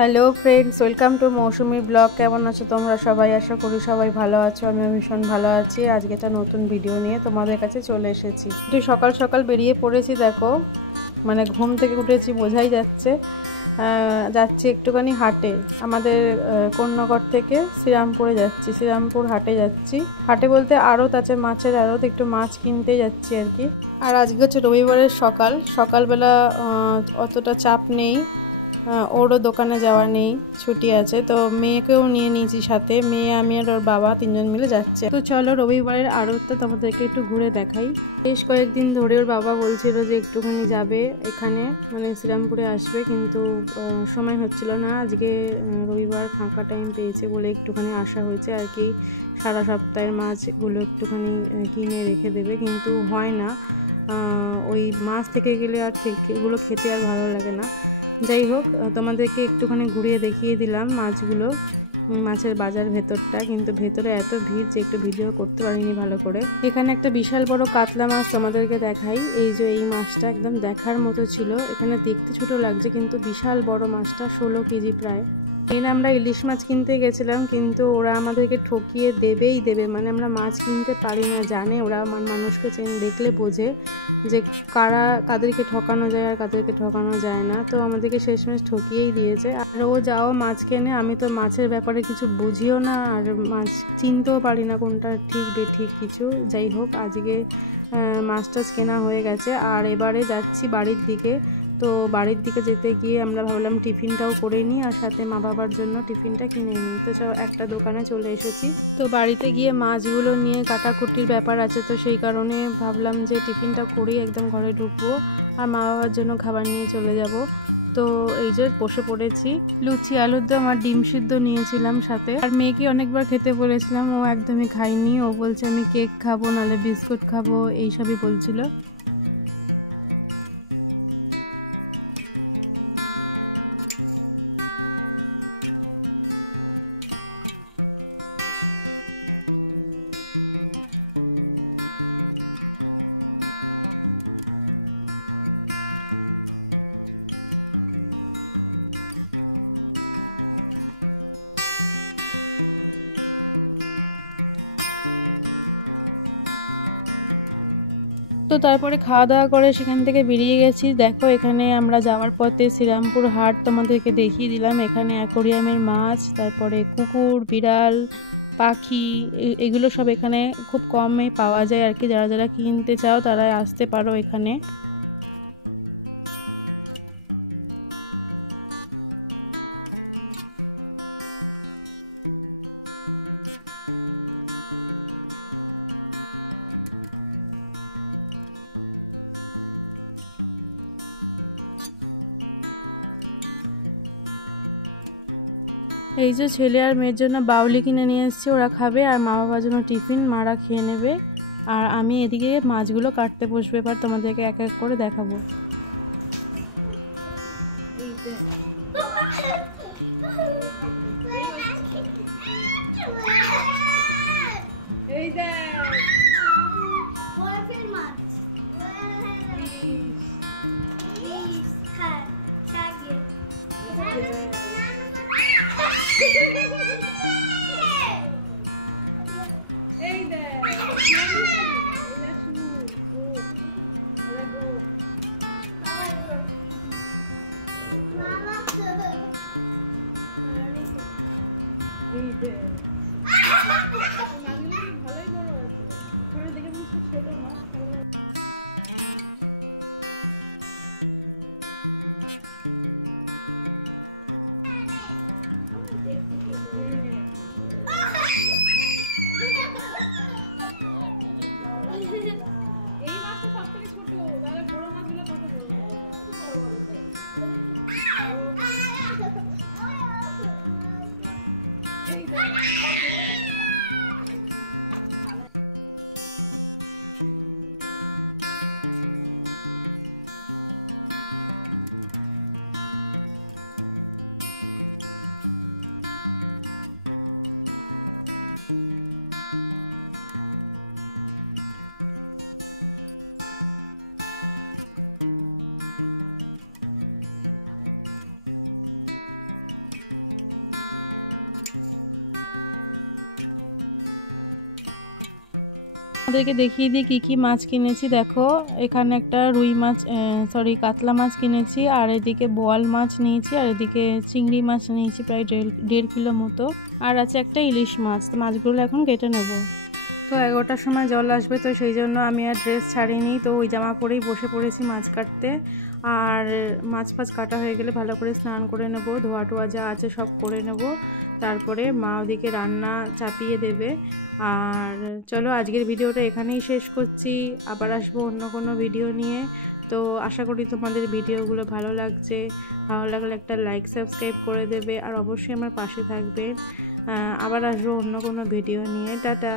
Hello friends, welcome to Moushumi blog. কেমন আছো তোমরা সবাই? আশা করি সবাই ভালো আছো। আমিও ভীষণ ভালো আছি। আজকে একটা নতুন ভিডিও নিয়ে তোমাদের কাছে চলে এসেছি। একটু সকাল সকাল বেরিয়ে পড়েছি, দেখো মানে ঘুম থেকে উঠেছি বোঝাই যাচ্ছে। যাচ্ছি একটুখানি হাটে, আমাদের কোন্নগর থেকে শ্রীরামপুরে যাচ্ছি, শ্রীরামপুর হাটে যাচ্ছি। হাটে বলতে আড়ত আছে, মাছের আড়ত, একটু মাছ কিনতে যাচ্ছি আর কি। আর আজকে হচ্ছে রবিবারের সকালবেলা অতটা চাপ নেই, ওরও দোকানে যাওয়া নেই, ছুটি আছে। তো মেয়েকেও নিয়ে নিয়েছি সাথে, মেয়ে আমি আর ওর বাবা তিনজন মিলে যাচ্ছে। তো চলো রবিবারের আড়তটা তোমাদেরকে একটু ঘুরে দেখাই। বেশ কয়েকদিন ধরে ওর বাবা বলছিল যে একটুখানি যাবে এখানে, মানে শ্রীরামপুরে আসবে, কিন্তু সময় হচ্ছিল না। আজকে রবিবার ফাঁকা টাইম পেয়েছে বলে একটুখানি আসা হয়েছে আর কি। সারা সপ্তাহের মাছগুলো একটুখানি কিনে রেখে দেবে, কিন্তু হয় না। ওই মাছ থেকে গেলে আর এগুলো খেতে আর ভালো লাগে না। যাই হোক, তোমাদেরকে একটুখানি ঘুরিয়ে দেখিয়ে দিলাম মাছগুলো, মাছের বাজার ভেতরটা। কিন্তু ভেতরে এত ভিড় যে একটু ভিডিও করতে পারিনি ভালো করে। এখানে একটা বিশাল বড় কাতলা মাছ তোমাদেরকে দেখাই। এই যে এই মাছটা একদম দেখার মতো ছিল। এখানে দেখতে ছোট লাগছে কিন্তু বিশাল বড় মাছটা, 16 কেজি প্রায়। আমরা ইলিশ মাছ কিনতে গেছিলাম, কিন্তু ওরা আমাদেরকে ঠকিয়ে দেবে, মানে আমরা মাছ কিনতে পারি না জানে ওরা। মানুষকে দেখলে বোঝে যে কাদেরকে ঠকানো যায় আর কাদেরকে ঠকানো যায় না। তো আমাদেরকে শেষমেশ ঠকিয়েই দিয়েছে। আর ও যাও মাছ কেনে, আমি তো মাছের ব্যাপারে কিছু বুঝিও না, আর মাছ চিনতেও পারি না কোনটা ঠিক বেঠিক কিছু। যাই হোক, আজকে মাছ টাছ কেনা হয়ে গেছে। আর এবারে যাচ্ছি বাড়ির দিকে। তো বাড়ির দিকে যেতে গিয়ে আমরা ভাবলাম টিফিনটাও করে নিই, আর সাথে মা বাবার জন্য টিফিনটা কিনে নিই। তো একটা দোকানে চলে এসেছি। তো বাড়িতে গিয়ে মাছগুলো নিয়ে কাটাকুটির ব্যাপার আছে, তো সেই কারণে ভাবলাম যে টিফিনটা করেই একদম ঘরে ঢুকবো, আর মা বাবার জন্য খাবার নিয়ে চলে যাব। তো এই যে বসে পড়েছি, লুচি আলুর দম আর ডিম সিদ্ধ নিয়েছিলাম সাথে। আর মেয়েকে অনেকবার খেতে বলেছিলাম, ও একদমই খাইনি। ও বলছে আমি কেক খাবো, নাহলে বিস্কুট খাবো, এইসবই বলছিল। তো তারপরে খাওয়া দাওয়া করে সেখান থেকে বেরিয়ে গেছি। দেখো এখানে আমরা যাওয়ার পথে শ্রীরামপুর হাট তোমাদেরকে দেখিয়ে দিলাম। এখানে অ্যাকোরিয়ামের মাছ, তারপরে কুকুর, বিড়াল, পাখি, এগুলো সব এখানে খুব কমে পাওয়া যায় আর কি। যারা যারা কিনতে চাও তারা আসতে পারো এখানে। এই যে ছেলে আর মেয়ের জন্য বাউলি কিনে নিয়ে এসেছি, ওরা খাবে, আর মা বাবার জন্য টিফিন, মারা খেয়ে নেবে। আর আমি এদিকে মাছগুলো কাটতে বসবে, এবার তোমাদেরকে এক এক করে দেখাবো। ভালোই বড় আছে, ছোট দেখে ছোট মাছ। এই মাছটা সব থেকে ছোট, তাহলে বড় মাছগুলো কত বড়? ওদেরকে দেখিয়ে দিই কী মাছ কিনেছি। দেখো এখানে একটা রুই মাছ কাতলা মাছ কিনেছি, আর এদিকে বোয়াল মাছ নিয়েছি, আর এদিকে চিংড়ি মাছ নিয়েছি প্রায় 1.5 কিলো মতো, আর আছে একটা ইলিশ মাছ। তো মাছগুলো এখন কেটে নেব। তো 11টার সময় জল আসবে, তো সেই জন্য আমি আর ড্রেস ছাড়িনি, তো ওই জামা পরেই বসে পড়েছি মাছ কাটতে। আর মাছ ফাছ কাটা হয়ে গেলে ভালো করে স্নান করে নেব, ধোয়া টোয়া যা আছে সব করে নেব, তারপরে মা ওদিকে রান্না চাপিয়ে দেবে। আর চলো আজকের ভিডিওটা এখানেই শেষ করছি, আবার আসবো অন্য কোনো ভিডিও নিয়ে। তো আশা করি তোমাদের ভিডিওগুলো ভালো লাগছে, ভালো লাগলে একটা লাইক সাবস্ক্রাইব করে দেবে, আর অবশ্যই আমার পাশে থাকবে। আবার আসবো অন্য কোনো ভিডিও নিয়ে। টাটা।